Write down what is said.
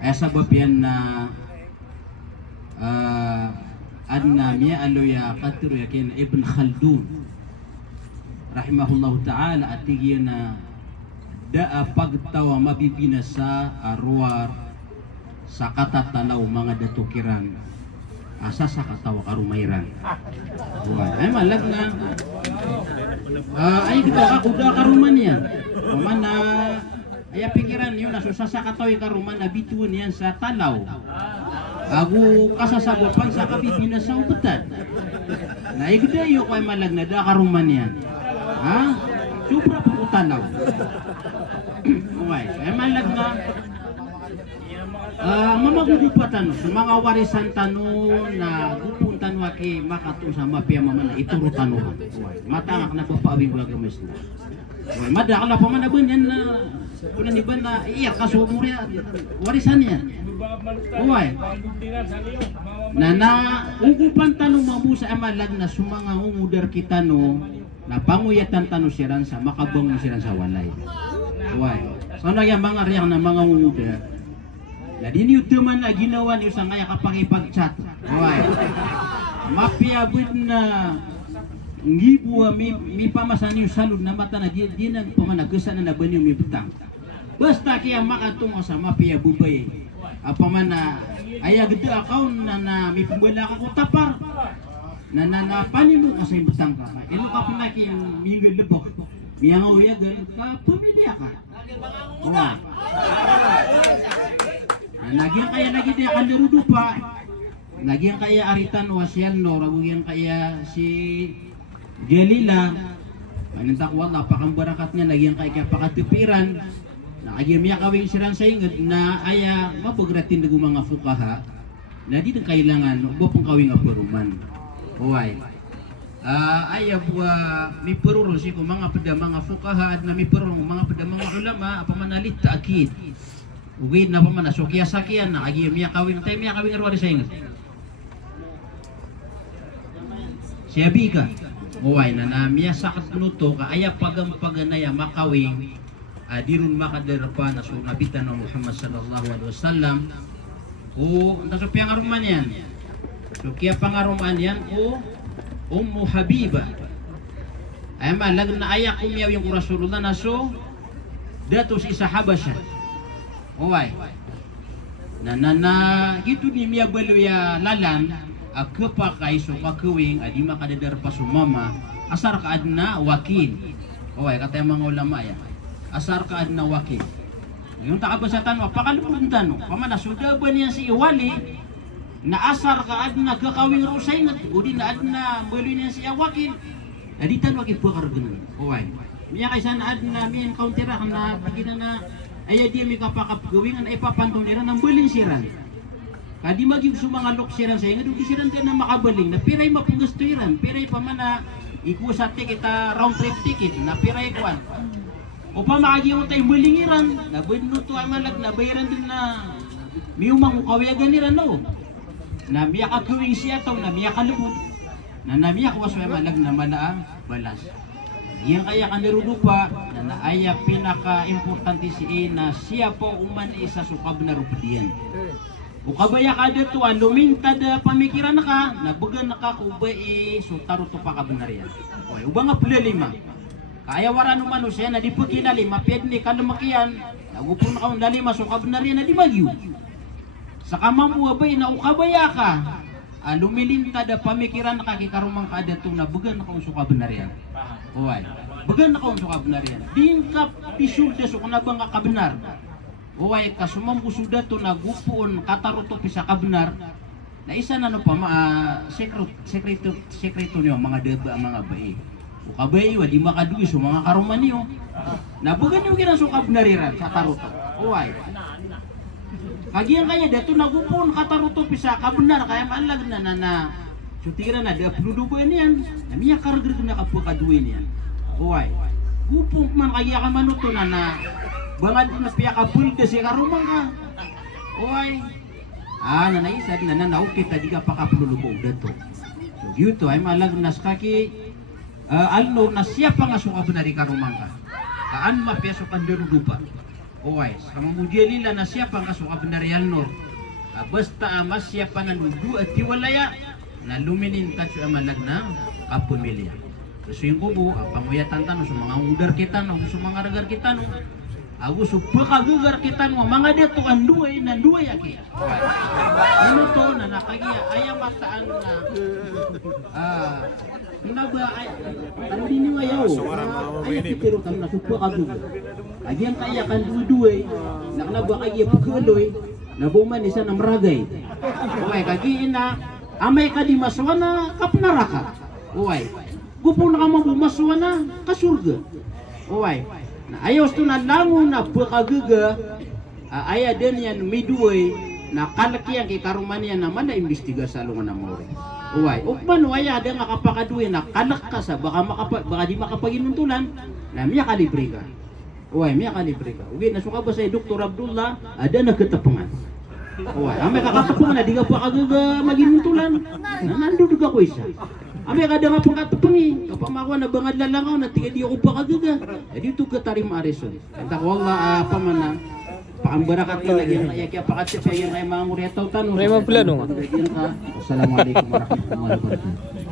Ay sabab yan na adna miya aloya katru yakin Ibn Khaldun rahimahullahu ta'ala atigyan na daa pagtawa mabibina sa arwar sa katatalaw mga datukiran asa sa katawa karumayran. Ay malag na ay kita kakuda karuman yan pamana ay pikiran yun nasusa sa katawa karuman na bituan yan sa talaw agu kasasabapan sa kabibina sa ubetan na igdayo kay malag na da karuman yan ha supra po talaw. Okay ay malag na mamagugupatan sa mga warisan tanong na gupuntan waki makatong sa mapia mamana ituro tanong matangak na papawing wala gamis na madakala pa man na yan na ulan iba na iya kasumuri warisan yan uway na ugupan tanong mamusa amalag na sumanga umudar kita no na panguyatan tanong siran sa makabang siran sa walay uway so na yan mga riyak na mga umudar na dini utuman na ginawa niyo sa ngaya kapangipag-chat. Hoy. Mapiabot na ngibuwa mi pamasan niyo salud na mata na di nang pamanagasan na naban niyo mi butang. Basta kaya makatungo sa mapiabubay. Apa man na aya gede akaun na mi pembala ka ko tapar. Na panimo kasi butang ka. Ilo ka pinaki yung minggu lebok. Miyang uya gan ka pamilya ka. Hoy. Nagyan kaya lagi dia akan dirudupa. Nagyan kaya aritan wasyan no, rabuyan kaya si Jalila. Manentak wala pakang barakatnya nagyan kaya pakatipiran. Nagyan miya kawin siran sa inged na aya mapagratin dagu mga fukaha. Na di kailangan bopong kawing aperuman. Hoy. Aya buwa mi perurun si ko mga peda mga fukaha at na mi perurun mga peda mga ulama apa manalit taakid. Ugid na pa man so kiya sakyan na agi miya kawing tay miya kawing arwari sa ingat. Siya bika. Uway na miya sakat nuto ka aya paganaya makawing dirun makaderpa na so nabitan ng Muhammad sallallahu alaihi wasallam. O naso piyang aruman yan. So kiya pangaruman yan o Ummu Habiba. Ay malag na aya kumiyaw yung Rasulullah na so dato si isa Habasya. Uway na gitu ni miya baluya lalan agkapakay so kakawing adi makadadar pa sumama asar ka adna wakil. Uway kata yung mga ulama ya asar ka adna wakil yung takabasatan mo pakaluntan no pamana sudah ba niya si iwali na asar ka adna kakawing rusay na udi na adna baluya niya si wakil adi tan wakil po karaganan. Uway miya kaysa na adna miya countera na pagina na ay dia mi kapakap gawingan ay papantong nila ng baling siran. Kadi maging sumangalok siran sa inyo, dugi siran tayo na makabaling, na piray mapugusto iran, piray pa man na ikusa kita round trip ticket, na piray kwan. O pa makagiyong tayo baling iran, na binuto ay malag, na bayaran din na miyumang ukawiyagan iran no. Na miya kakawing siya taw, na miya kalubot, na miya kuwasway malag na manaang balas. Yang kaya kanirudupa na naaya pinaka-importante si na siya po uman isa sukab na rupadiyan. O kabaya ka dito, lumintad pamikiran na ka, nabugan na ka kubay so taruto pa kabanariyan. O ubang nga pula 5. Kaya wara naman o siya na di puti na 5, piyad ni kalumakiyan, nagupon na ka na 5 so kabanariyan na di magyo. Sa kamamuwa bay na ukabaya ka, lumilintad pamikiran na ka kikarumang ka dito, nabugan na ka so kabanariyan. Uway, bagan na kaon sa kabnarian. Din ka pisulda so kuna bang kabenar. Uway ka sumambusuda to nagupuon kataruto pi sa kabnar. Na isa na no pa sekreto niyo mga deba mga bayi. O kabay wa di makadugi so mga karuman niyo. Nabugan niyo gina so kabnariran sa taruto. Uway. Kagiyan kanya dato nagupuon kataruto pi sa kabnar kaya maalag na sutira na da puludupo yan. Namiya karagir na kapakaduin yan. Uway. Gupong man kaya ka manuto na bangad na piya ka pulda si karumang ka. Uway. Nanay sabi na naukit tadi ka pakapulubo dato. So yuto ay malag nas kaki alno na siya pa nga suka na rin karumang ka. Kaan mapiaso kan derudupa. Uway, sa mamudian nila na siya pang kasuka pinarial no. Basta mas siya pa nanudu at tiwalaya na luminin tatso amalag na kapumilya. So yung kubo, panguyatan tanong sa mga udar kita no, sa mga ragar kita no. Ako so pagkagugar kita no, mga dito ang duay na duay aki. Ano to na nakagiya, ayaw mataan na ay ano din yung ayaw. Ayaw kitiro kang nasupo kagugar. Agyang kaya kan duay, nakalaba kagiya pagkaloy, nabuman isa ng maragay. Okay, kagiin na, amay ka di maswa na kapnaraka. Okay, gupo na ka mabumaswa na kasurga. Okay, na ayos to na lango na pagkagaga, aya din yan miduay, na kalakiyan kay karuman yan naman na imbestiga sa lungan ng mori. Okay, ukman waya din nga kapakaduay na kalak ka sa baka di makapaginuntulan, na miya kalibre ka. Okay, miya kalibre ka. Okay, nasuka ba sa Dr. Abdullah, ada nagkatapangan. Uy, amay kakatapungan na di ka pa kagaga maginuntulan. Nandudug ako isa. Amay kada nga pangkatapungi. Kapag makuha na bangad lalangaw na tiga di ako pa kagaga. Eh dito ka tarim arison. Kanta ko wala pamanang. Pakambarakat ka lagi na kaya pakatip kaya mga muriyataw tanong. May mga plano nga. Assalamualaikum warahmatullahi wabarakatuh.